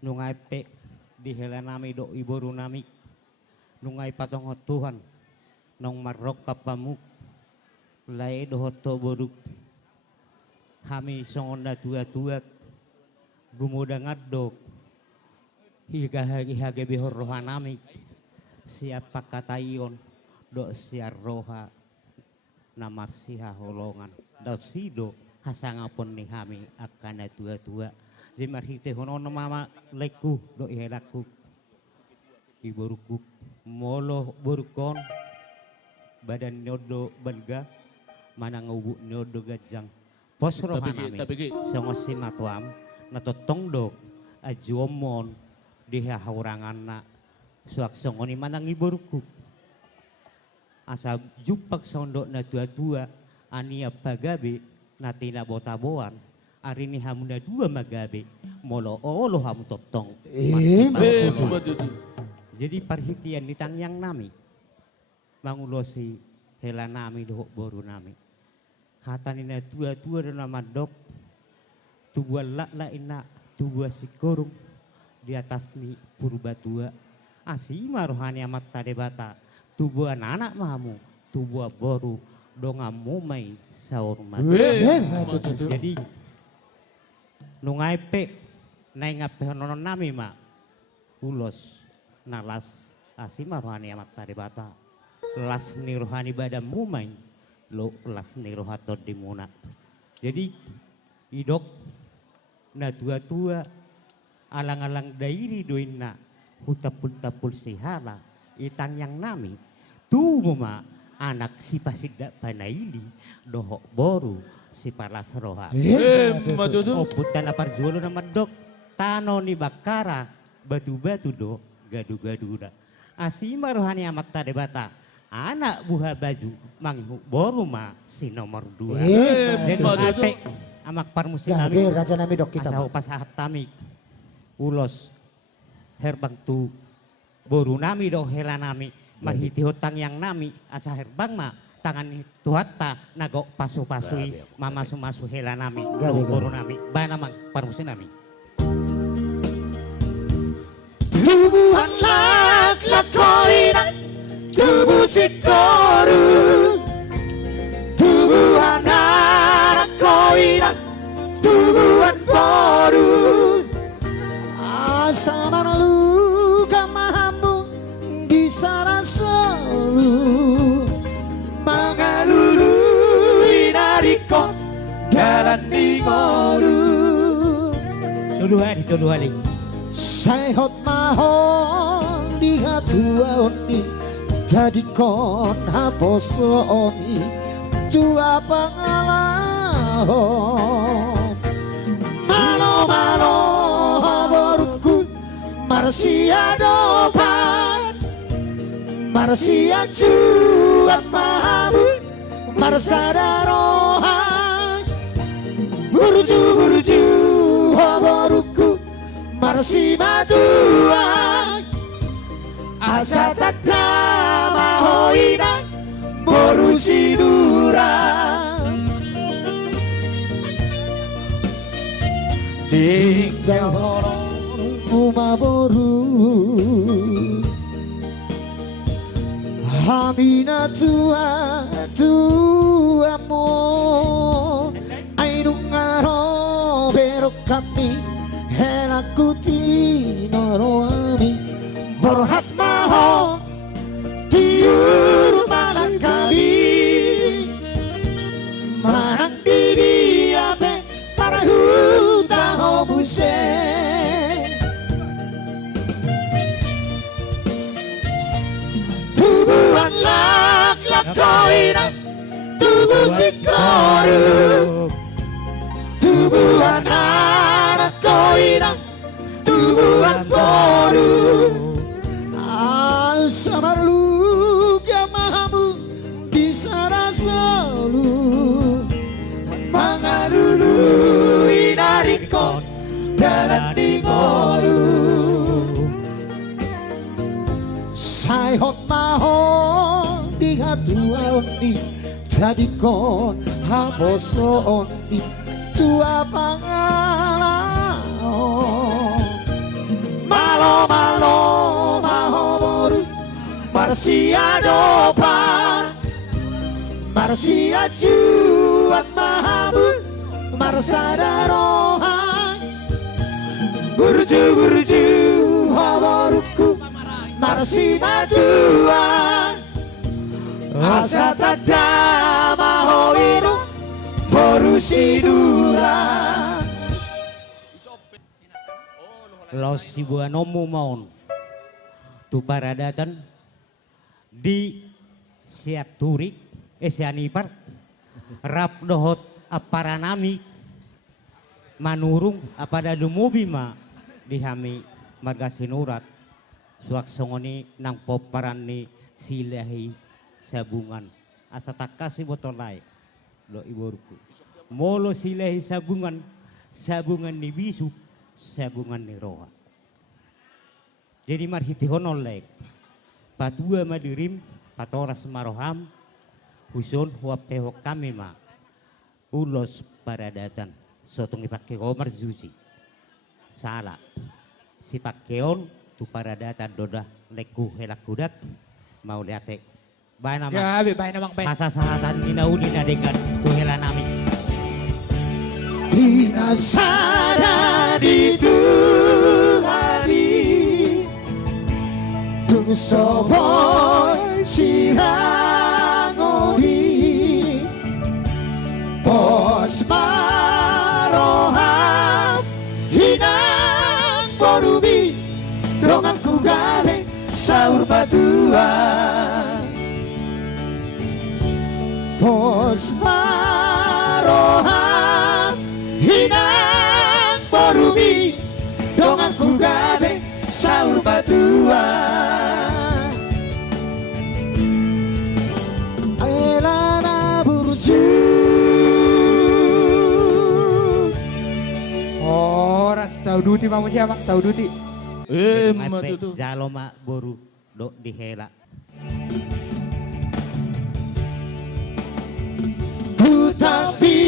nungai pe di helanami do iboru nami nungai patong Tuhan nong marok kapamuk lai do hoto boruk hami songonda tua gumuda ngadok higa hage bihor rohanami siapa katayon do siar roha namar siha holongan daud sido hasangapun ni hami akana tua jemar hite hono mama leku do ihelaku iboruku molo borukon badan nyodo belga mana ngubu nyodo gajang pos rohanami songo simatuam nato tongdok ajuomon diha hauranganna suak songoni mana ngiboruku asa jupak sondok na tua ania pagabe natina botaboan hari ini hamuna dua magabe molo olo hamu totong jadi perhitian di tangyang nami mangulosi hela nami dohok boru nami hatanina tua dan nama dok tubuh la ina tubuh sikorung di atas ni purba tua asima rohani amat tadebata tubuh anak mamu tubuh boru donga mumai saur jadi nungai pe nai ngape nonon nami ma ulos nalas asima rohani amat tadebata las ni rohani badam mumai lo las ni rohato dimuna jadi idok na tua alang-alang dairi doina hutapul sihala itang yang nami tu mama anak si pasida panaili dohok boru si palas roha oputan apar jualo nama dok tano ni bakara batu-batu do gadu-gadu da asima rohani amat tadebata anak buha baju mangihu boru ma si nomor 2 dan ate amak parmusi nami raja nami dok kita asau pasahat tamik ulos herbang tu boru nami do hela nami mahiti hutang yang nami asa herbang ma tangan tuhatta nago pasu-pasui mamasu-masu hela nami do boru nami bana mang parmusi nami tubuhan lak koinan tubuh sikoru tubuhan anak koinan tubuhan boru asa marlu kamahamu di sana solu mangalulu inariko jalan di ngolu dulu hari Sayhot mahon di hatua oni jadi kon haposo oni tua pangalahon malo boruku marsia dopan marsia cuan mahamu marsadarohan burju boruku marsi maduan asa tada mahoina boru sidurang tinggal rumah boru hamina tua mo ainu ngaro berok kami helaku tinoroami borhas maho tiur malang kami marang diri ape para huta hobuse tubuhan lak koinan tubuh sikoru tubuhan anak koinan tubuhan boru asa marlu kamahamu bisa rasolu mangalulu inarikon dalan di ngolu sayhot mahon di hatua ondi jadi kon haboso ondi tua pangalahon Marsia Dopan Marsia Juan Mahabur Marsada Rohan Burju Hawaruku Marsi Maduan Asata Dama Hoiru Borusidura Los Sibuanomu maun tu paradatan di Siaturik Sianipar rap dohot aparanami manurung apada dumubi ma dihami marga sinurat suak songoni nang poparan ni silahi sabungan asa takasi botolai lo iburku molo silahi sabungan ni bisu sabungan ni roha jadi marhiti honolek patua madirim patora semaroham husun huap tehok kami ma ulos paradatan sotong ipakai Omar Zuzi salah si pakeon tu paradatan dodah leku helak kudat mau liate bae nama Gabi, baik namang baik. masa sahatan inaudi nadekan tu helanami Pinasada di Tuhadi Tung soboy sirangodi Pos maroham hinang borubi Dongang kugabe saur batuan Pos maroham hinang borubi Dongang kugabe saur batuan Elana burju Oras tahu duti mamu siapa? Tahu duti. matutu jaloma boru do dihela Tetapi